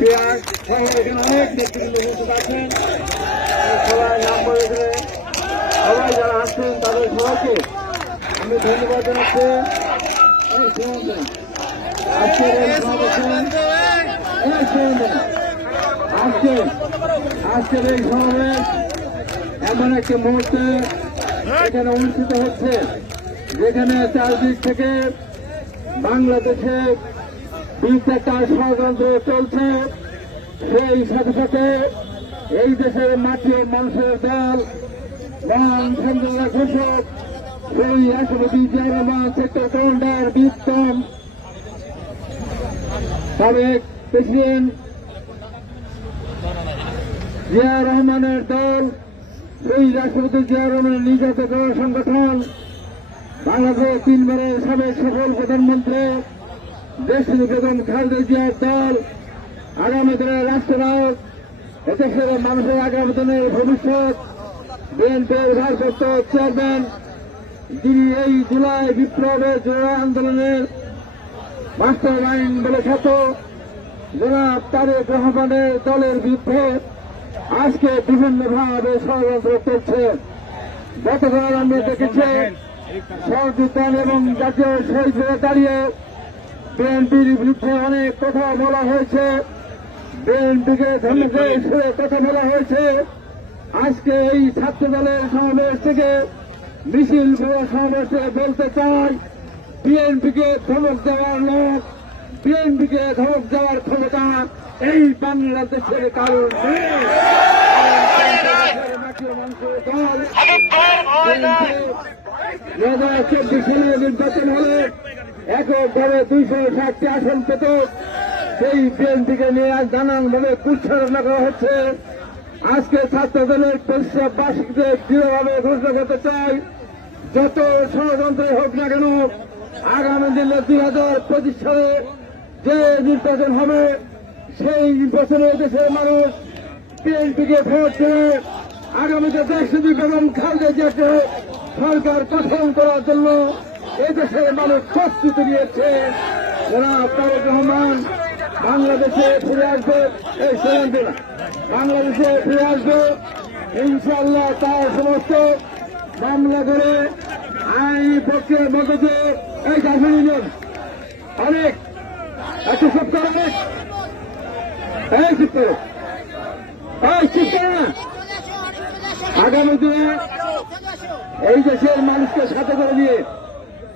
এখানে অনেক নেতৃবৃন্দ উপস্থিত আছেন। সবাই নাম বলে সবাই যারা এই সমাবেশে আজকের এই সমাবেশ এমন একটি মুহূর্তে এখানে অনুষ্ঠিত হচ্ছে, যেখানে চারদিক থেকে বাংলাদেশে বিদ্যাটার ষড়যন্ত্র চলছে। সেই সাথে সাথে এই দেশের মাটি মানুষের দল, মহান সংগ্রামী ঘোষক, সেই রাষ্ট্রপতি জিয়া রহমান সেক্টর কমান্ডার বিক্রম সাবেক প্রেসিডেন্ট জিয়া রহমানের দল, সেই রাষ্ট্রপতি জিয়া রহমানের নির্যাতিত করার সংগঠন, বাংলাদেশ তিনবারের সাবেক সফল প্রধানমন্ত্রী দেশটির বেগম খালেদা জিয়ার দল, আগামী দিনের রাষ্ট্রনায়ক এদেশের মানুষের আগামী দিনের ভবিষ্যৎ বিএনপির ভারপ্রাপ্ত চেয়ারম্যান, যিনি এই জুলাই বিপ্লবের জোড়া আন্দোলনের বাস্তবায়ন বলে খ্যাত, জনাব তারেক রহমানের দলের বিরুদ্ধে আজকে বিভিন্নভাবে ষড়যন্ত্র করছে। গতকাল আমরা দেখেছি সহযোগিতান এবং জাতীয় শহীদ দাঁড়িয়ে বিএনপির বিরুদ্ধে অনেক কথা বলা হয়েছে। বিএনপিকে ধর্মকে সুরে কথা বলা হয়েছে। আজকে এই ছাত্র দলের সমাবেশ থেকে মিছিল সমাবেশে বলতে চাই বিএনপিকে ধমক দেওয়ার লোক বিএনপিকে ধমক দেওয়ার ক্ষমতা এই বাংলাদেশের কারণ চব্বিশ সালে নির্বাচন হলে এককভাবে দুইশো ষাটটি আসন পেত। সেই বিএনপিকে নিয়ে আজ নানানভাবে কুচ্ছারণা করা হচ্ছে। আজকে ছাত্র দলের দৃঢ়ভাবে ঘোষণা করতে চাই। যত ষড়যন্ত্রই হোক না কেন, আগামী দিনে দুই হাজার পঁচিশ সালে যে নির্বাচন হবে, সেই নির্বাচনে দেশের মানুষ বিএনপিকে ভোট দেবে আগামীতে দেশ যদি বেগম খালেদা জিয়াকে সরকার গঠন করার জন্য এদেশের মানুষ প্রস্তুতি নিয়েছে। যারা তারেক রহমান, বাংলাদেশে ফিরে আসবে। এই সেরেন্দ্র বাংলাদেশে ফিরে আসবে। ইনশাল্লাহ তার সমস্ত মামলা করে আইনি পক্ষের মদতে এই কাশ্মীর অনেক, একটু সব করে, অনেক। এই চুপ চুপ আগামী দিনে এই দেশের মানুষকে সাথে করে দিয়ে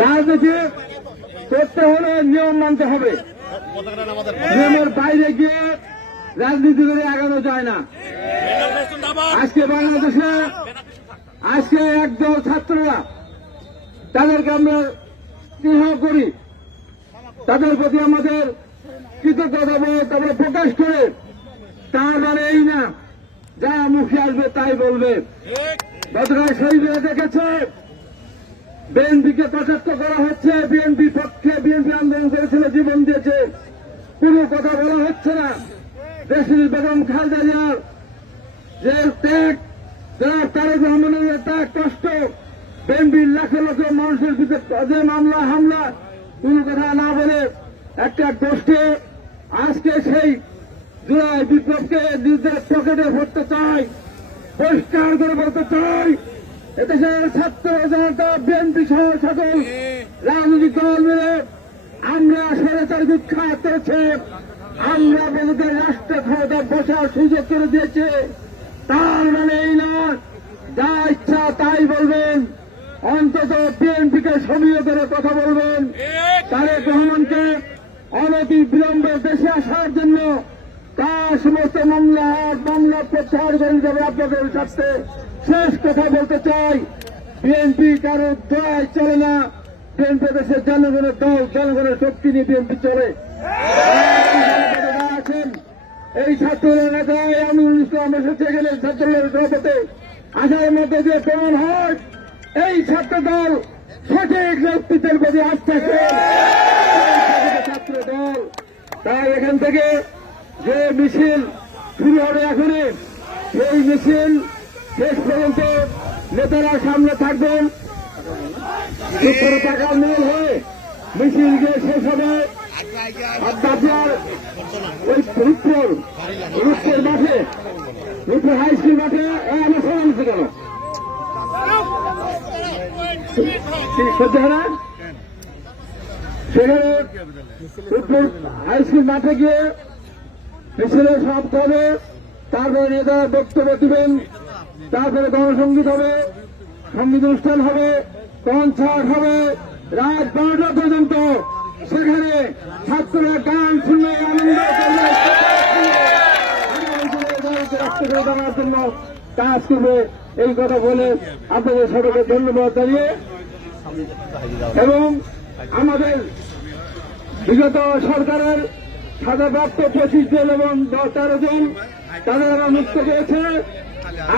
রাজনীতি করতে হলে নিয়ম মানতে হবে। নিয়মের বাইরে গিয়ে রাজনীতি করে আগানো যায় না। আজকে বাংলাদেশে, আজকে একদল ছাত্ররা তাদেরকে আমরা স্নেহ করি। তাদের প্রতি আমাদের কৃতজ্ঞতা বোধ আমরা প্রকাশ করে। তার মানে এই না, যা মুখে আসবে তাই বলবে। গতকাল শহীদরা দেখেছে। বিএনপিকে কটাক্ষ করা হচ্ছে, বিএনপি পক্ষে বিএনপি আন্দোলন করেছিল, জীবন দিয়েছে। কোনো কথা বলা হচ্ছে না। দেশের বেগম খালেদা জিয়ার যে ত্যাগ যারা তারেক রহমানের ত্যাগ, কষ্ট, বিএনপির লাখ লক্ষ মানুষের যে মামলা, হামলা, কোনো কথা না বলে একটা গোষ্ঠী আজকে সেই জুলাই বিপ্লবকে নিজেদের পকেটে ভরতে পরিষ্কার করে বলতে চাই এদেশের ছাত্র জনতা বিএনপি সহ সকল রাজনৈতিক দল মিলে আমরা স্বৈরাচার বিখ্যাত করেছে আমরা বলতে রাষ্ট্র ক্ষমতা বসার সুযোগ করে দিয়েছে। তার মানে এই না যা ইচ্ছা তাই বলবেন অন্তত বিএনপিকে সমীহ করে কথা বলবেন। তারেক রহমানকে অনতি বিলম্বে দেশে আসার তার সমস্ত মামলা মামলা প্রত্যাহার করে যাবে, আপনাদের সাথে শেষ কথা বলতে চাই। বিএনপি কারও দোয়ায় চলে না। ট্রেন প্রদেশের জনগণের দল, জনগণের শক্তি নিয়ে বিএনপি চলে। আছেন। এই ছাত্র নেতা আমিনুল ইসলাম এসেছে এখানে ছাত্রদের সভাপতি। আসার মধ্যে যে প্রমাণ হয়, এই ছাত্র দল সঠিক নেতৃত্বের প্রতি আস্থা ছাত্র দল তাই এখান থেকে যে মিছিল শুরু হবে এখনই, সেই মিছিল শেষ পর্যন্ত নেতারা সামনে থাকবেন। টাকা মিল হয়ে মিছিল গিয়ে শেষ হবে। ওই রূপপুর রূপপুর মাঠে রূপপুর হাই স্কুল মাঠে আমার সবাই আছে কেন সেখানে রূপপুর হাই স্কুল মাঠে গিয়ে মিছিলে সমাপ্ত হবে তারপরে নেতারা বক্তব্য দিবেন, তারপরে গণসঙ্গীত হবে, সংগীত অনুষ্ঠান হবে, কনসার্ট হবে, রাত বারোটা পর্যন্ত। সেখানে ছাত্ররা গান শুনে আনন্দ জানার জন্য কাজ করবে, এই কথা বলে আপনাদের সবাইকে ধন্যবাদ জানিয়ে এবং আমাদের বিগত সরকারের সাজাপ্রাপ্ত পঁচিশ জন এবং দশ তেরো জন আমরা মুক্ত পেয়েছে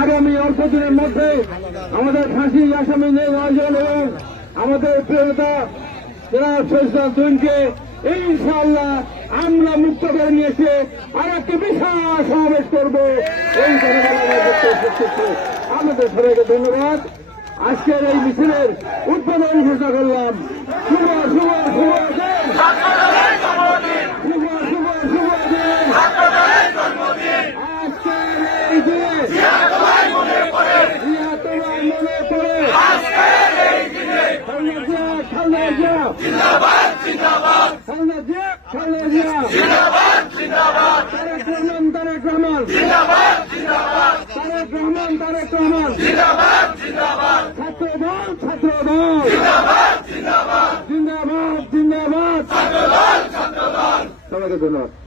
আগামী অল্প দিনের মধ্যে আমাদের ফাঁসি, আসামি নেই নয়জন এবং আমাদের প্রিয়তা যারা ফেসলাম তুইনকে ইনশাল্লাহ আমরা মুক্ত করে নিয়েছে আর একটি বিশাল সমাবেশ করব। এই। আমাদের সবাইকে ধন্যবাদ। আজকের এই মিছিলের উদ্বোধন ঘোষণা করলাম। শুভ শুভ শুভ শুভ শুভ দিন আজকের খালনা জিয়া খালনা জিয়া তারেক রহমান তারেক রহমান তারেক রহমান তারেক রহমান ছাত্র দল ছাত্র দল জিন্দাবাদ জিন্দাবাদ সবাইকে ধন্যবাদ